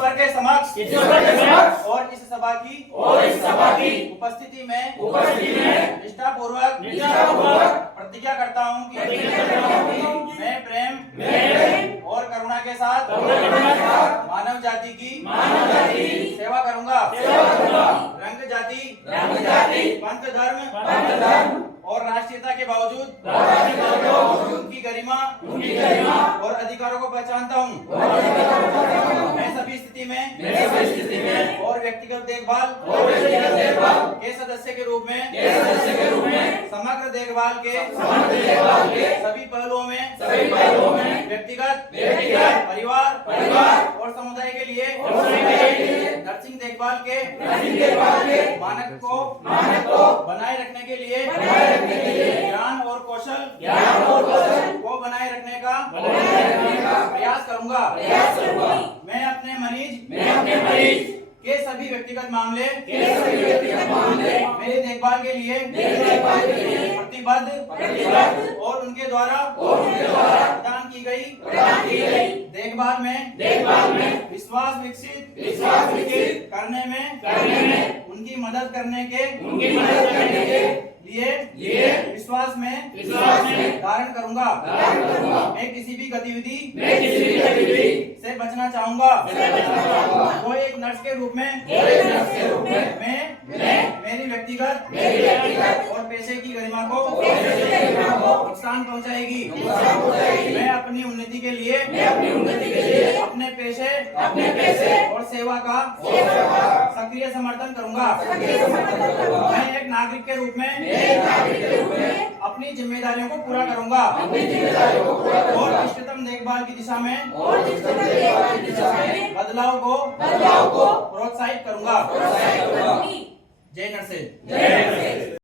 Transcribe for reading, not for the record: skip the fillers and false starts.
ईश्वर के समक्ष और इस सभा की उपस्थिति में निष्ठापूर्वक प्रतिज्ञा करता हूँ कि मैं प्रेम और करुणा के साथ मानव जाति की सेवा करूंगा। रंग जाति, पंथ, धर्म और राष्ट्रीयता के बावजूद उनकी गरिमा और अधिकारों को पहचानता हूँ। मैं सभी स्थिति में और व्यक्तिगत देखभाल के सदस्य के रूप में समग्र देखभाल के सभी पहलुओं में व्यक्तिगत, परिवार और समुदाय के लिए नर्सिंग देखभाल के मानक को बनाए रखने के लिए ज्ञान और कौशल को बनाए रखने का प्रयास करूंगा। मैं अपने मरीज के सभी व्यक्तिगत मामले मेरी देखभाल के लिए प्रतिबद्ध और उनके द्वारा प्रदान की गई देखभाल में विश्वास विकसित करने में उनकी मदद करने के लिए विश्वास में धारण करूंगा। मैं किसी भी गतिविधि से बचना चाहूंगा। वो एक नर्स के रूप में मैं मेरी व्यक्तिगत और पेशे की गरिमा को नुकसान पहुंचाएगी। मैं अपनी उन्नति के लिए अपने पेशे और सेवा का सक्रिय समर्थन करूंगा। मैं एक नागरिक के रूप में अपनी जिम्मेदारियों को पूरा करूंगा और इष्टतम देखभाल की दिशा में बदलाव को प्रोत्साहित करूंगा। जय नरसिंह।